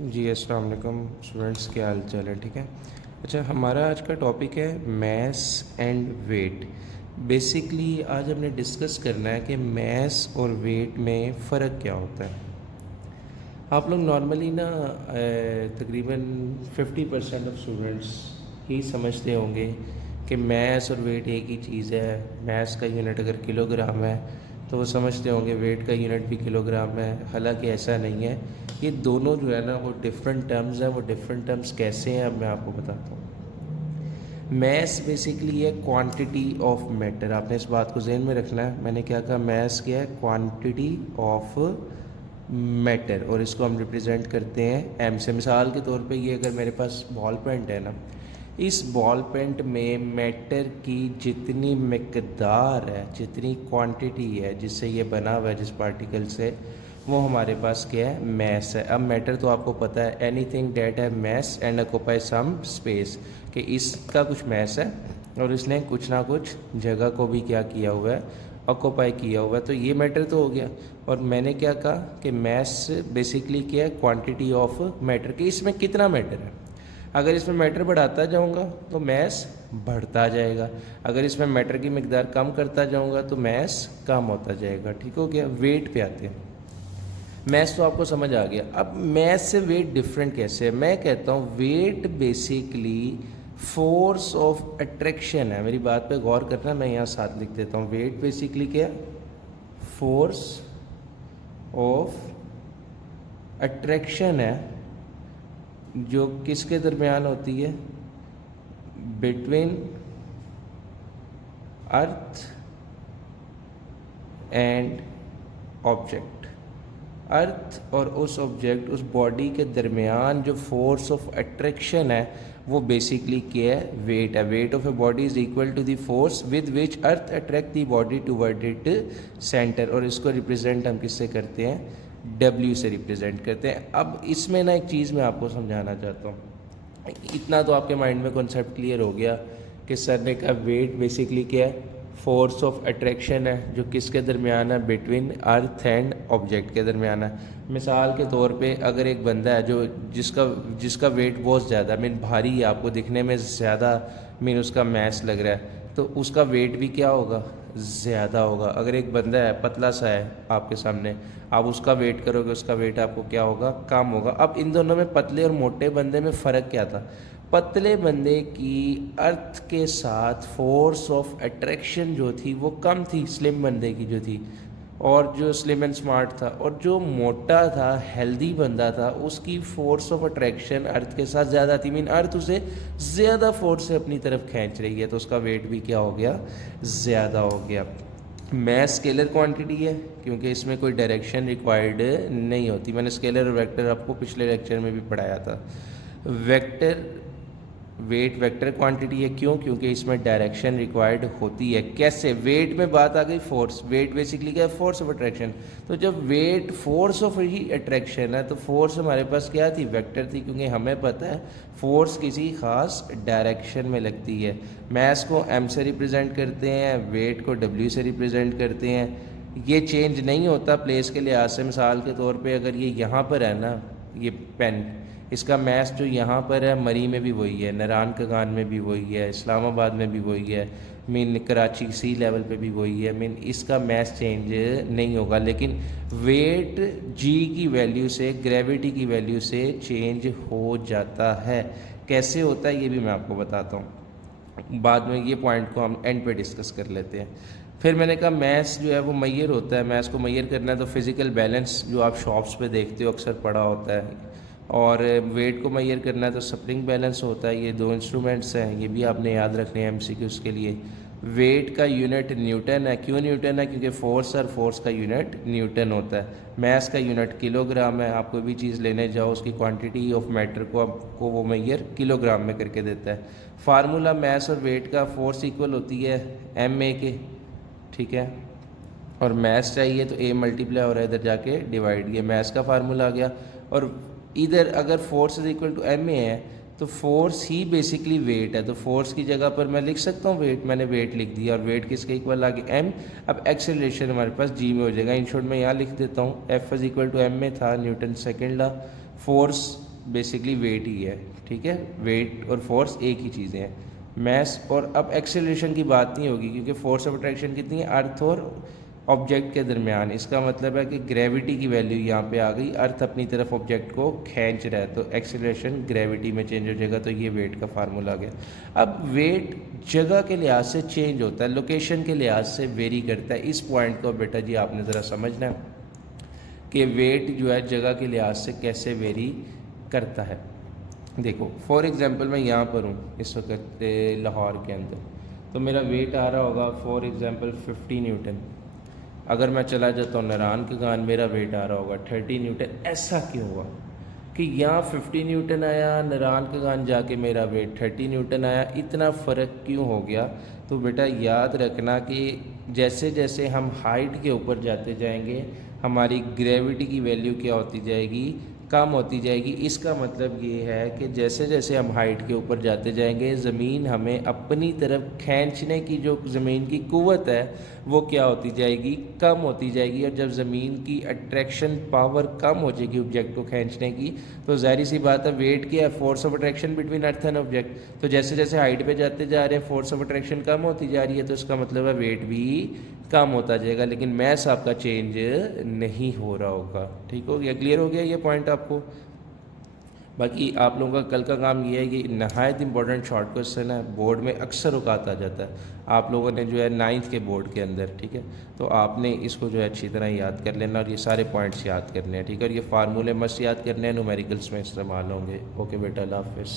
जी अस्सलाम वालेकुम स्टूडेंट्स, क्या हाल चाल है? ठीक है। अच्छा, हमारा आज का टॉपिक है मैस एंड वेट। बेसिकली आज हमने डिस्कस करना है कि मैस और वेट में फ़र्क क्या होता है। आप लोग नॉर्मली ना तकरीबन 50% ऑफ स्टूडेंट्स ही समझते होंगे कि मैस और वेट एक ही चीज़ है। मैस का यूनिट अगर किलोग्राम है तो वो समझते होंगे वेट का यूनिट भी किलोग्राम है। हालांकि ऐसा नहीं है, ये दोनों जो है ना वो डिफरेंट टर्म्स हैं। वो डिफरेंट टर्म्स कैसे हैं अब मैं आपको बताता हूँ। मैस बेसिकली है क्वांटिटी ऑफ मैटर। आपने इस बात को जहन में रखना है। मैंने क्या कहा, मैस क्या है? क्वांटिटी ऑफ मैटर, और इसको हम रिप्रेजेंट करते हैं एम से। मिसाल के तौर पे ये अगर मेरे पास बॉल पेंट है ना, इस बॉल पेंट में मैटर की जितनी मकदार है, जितनी क्वांटिटी है जिससे ये बना हुआ है, जिस पार्टिकल से, वो हमारे पास क्या है? मैस है। अब मैटर तो आपको पता है, एनीथिंग डेट है mass and occupy some space, कि इसका कुछ मैस है और इसने कुछ ना कुछ जगह को भी क्या किया हुआ है? ऑक्यूपाई किया हुआ है। तो ये मैटर तो हो गया। और मैंने क्या कहा कि मैस बेसिकली क्या है? क्वांटिटी ऑफ मैटर, कि इसमें कितना मैटर है। अगर इसमें मैटर बढ़ाता जाऊंगा तो मैस बढ़ता जाएगा, अगर इसमें मैटर की मिकदार कम करता जाऊंगा तो मैस कम होता जाएगा। ठीक हो गया। वेट पे आते हैं। मैथ्स तो आपको समझ आ गया। अब मैथ्स से वेट डिफरेंट कैसे है? मैं कहता हूँ weight basically force of attraction है। मेरी बात पे गौर करना, मैं यहाँ साथ लिख देता हूँ। वेट बेसिकली क्या है? फोर्स ऑफ अट्रैक्शन है, जो किसके दरमियान होती है? Between earth and object. Earth और उस ऑब्जेक्ट, उस बॉडी के दरमियान जो फोर्स ऑफ अट्रैक्शन है, वो बेसिकली क्या है? वेट है। Weight of a body is equal to the force with which earth attract the body toward it centre. और इसको रिप्रेजेंट हम किससे करते हैं? डब्ल्यू से रिप्रेजेंट करते हैं। अब इसमें ना एक चीज़ मैं आपको समझाना चाहता हूँ। इतना तो आपके माइंड में कॉन्सेप्ट क्लियर हो गया कि सर ने कहा वेट बेसिकली क्या है? फोर्स ऑफ अट्रैक्शन है, जो किसके दरमियान है? बिटवीन अर्थ एंड ऑब्जेक्ट के दरमियान है। मिसाल के तौर पे अगर एक बंदा है जो जिसका जिसका वेट बहुत ज़्यादा मीन भारी है, आपको दिखने में ज़्यादा मीन उसका मैस लग रहा है, तो उसका वेट भी क्या होगा? ज़्यादा होगा। अगर एक बंदा है पतला सा है आपके सामने, आप उसका वेट करोगे, उसका वेट आपको क्या होगा? कम होगा। अब इन दोनों में, पतले और मोटे बंदे में फ़र्क क्या था? पतले बंदे की अर्थ के साथ फोर्स ऑफ अट्रैक्शन जो थी वो कम थी स्लिम बंदे की जो थी, और जो स्लिम एंड स्मार्ट था। और जो मोटा था, हेल्दी बंदा था, उसकी फोर्स ऑफ अट्रैक्शन अर्थ के साथ ज़्यादा थी। मीन अर्थ उसे ज़्यादा फोर्स से अपनी तरफ खींच रही है, तो उसका वेट भी क्या हो गया? ज़्यादा हो गया। मैथ स्केलर क्वांटिटी है, क्योंकि इसमें कोई डायरेक्शन रिक्वायर्ड नहीं होती। मैंने स्केलर और वेक्टर आपको पिछले लेक्चर में भी पढ़ाया था। वेक्टर वेट वेक्टर क्वांटिटी है। क्यों? क्योंकि इसमें डायरेक्शन रिक्वायर्ड होती है। कैसे? वेट में बात आ गई फोर्स। वेट बेसिकली क्या है? Force of attraction. तो जब weight force of he attraction है, तो फोर्स हमारे पास क्या थी? वेक्टर थी, क्योंकि हमें पता है फोर्स किसी खास डायरेक्शन में लगती है। मैस को एम से रिप्रेजेंट करते हैं, वेट को डब्ल्यू से रिप्रेजेंट करते हैं। ये चेंज नहीं होता प्लेस के लिहाज से। मिसाल के तौर पे अगर ये यहाँ पर है ना, ये पेन, इसका मैस जो यहाँ पर है मरी में भी वही है, नारायण कगान में भी वही है, इस्लामाबाद में भी वही है, मीन कराची सी लेवल पे भी वही है। मीन इसका मैस चेंज नहीं होगा, लेकिन वेट जी की वैल्यू से, ग्रेविटी की वैल्यू से चेंज हो जाता है। कैसे होता है ये भी मैं आपको बताता हूँ। बाद में ये पॉइंट को हम एंड पे डिस्कस कर लेते हैं। फिर मैंने कहा मैथ्स जो है वो मैयर होता है। मैथ्स को मैयर करना है तो फिज़िकल बैलेंस जो आप शॉप्स पे देखते हो अक्सर पड़ा होता है, और वेट को मैयर करना है तो स्प्रिंग बैलेंस होता है। ये दो इंस्ट्रूमेंट्स हैं, ये भी आपने याद रखने हैं एमसीक्यूज़ के लिए। वेट का यूनिट न्यूटन है। क्यों न्यूटन है? क्योंकि फोर्स और फोर्स का यूनिट न्यूटन होता है। मैस का यूनिट किलोग्राम है। आप कोई भी चीज़ लेने जाओ, उसकी क्वांटिटी ऑफ मैटर को आपको वो मैयर किलोग्राम में करके देता है। फार्मूला मैस और वेट का, फोर्स इक्वल होती है एम ए के, ठीक है, और मैस चाहिए तो ए मल्टीप्लाई हो रहा है इधर जाके डिवाइड, ये मैस का फार्मूला आ गया। और इधर अगर force is equal to M A है तो फोर्स ही बेसिकली वेट है, तो फोर्स की जगह पर मैं लिख सकता हूँ वेट। मैंने वेट लिख दिया और वेट किसके इक्वल आ गया? एम। अब एक्सेलरेशन हमारे पास जी में हो जाएगा। इन शॉर्ट मैं यहाँ लिख देता हूँ, F is equal to M में था, Newton second law. Force basically weight ही है, ठीक है। वेट और फोर्स एक ही चीज़ें हैं। मैस और अब एक्सेलरेशन की बात नहीं होगी क्योंकि फोर्स ऑफ अट्रैक्शन कितनी है अर्थ और ऑब्जेक्ट के दरमियान। इसका मतलब है कि ग्रेविटी की वैल्यू यहाँ पे आ गई, अर्थ अपनी तरफ ऑब्जेक्ट को खींच रहा है तो एक्सेलरेशन ग्रेविटी में चेंज हो जाएगा, तो ये वेट का फार्मूला आ गया। अब वेट जगह के लिहाज से चेंज होता है, लोकेशन के लिहाज से वेरी करता है। इस पॉइंट को बेटा जी आपने ज़रा समझना है कि वेट जो है जगह के लिहाज से कैसे वेरी करता है। देखो फॉर एग्ज़ाम्पल मैं यहाँ पर हूँ इस वक्त लाहौर के अंदर, तो मेरा वेट आ रहा होगा फॉर एग्ज़ाम्पल 50 न्यूटन। अगर मैं चला जाता हूँ नारायण के गान, मेरा वेट आ रहा होगा 30 न्यूटन। ऐसा क्यों हुआ कि यहाँ 50 न्यूटन आया, नारायण के गान जाके मेरा वेट 30 न्यूटन आया? इतना फ़र्क क्यों हो गया? तो बेटा याद रखना कि जैसे जैसे हम हाइट के ऊपर जाते जाएंगे हमारी ग्रेविटी की वैल्यू क्या होती जाएगी, कम होती जाएगी। इसका मतलब ये है कि जैसे जैसे हम हाइट के ऊपर जाते जाएंगे ज़मीन हमें अपनी तरफ खींचने की जो ज़मीन की कुव्वत है वो क्या होती जाएगी, कम होती जाएगी। और जब ज़मीन की अट्रैक्शन पावर कम हो जाएगी ऑब्जेक्ट को खींचने की, तो ज़ाहिर सी बात है वेट क्या है, force of attraction between earth and object. तो जैसे जैसे हाइट पे जाते जा रहे हैं फोर्स ऑफ अट्रैक्शन कम होती जा रही है, तो इसका मतलब है वेट भी कम होता जाएगा, लेकिन मैस आपका चेंज नहीं हो रहा होगा। ठीक हो गया, क्लियर हो गया ये पॉइंट आपको? बाकी आप लोगों का कल का काम ये है कि नहायत इंपॉर्टेंट शॉर्ट क्वेश्चन है, बोर्ड में अक्सर औकात आ जाता है। आप लोगों ने जो है 9th के बोर्ड के अंदर, ठीक है, तो आपने इसको जो है अच्छी तरह याद कर लेना और ये सारे पॉइंट्स याद करने हैं, ठीक है। और ये फार्मूले मस्त याद करने हैं, न्यूमेरिकल्स में इस्तेमाल होंगे। ओके बेटा, अल्लाह हाफ़िज़।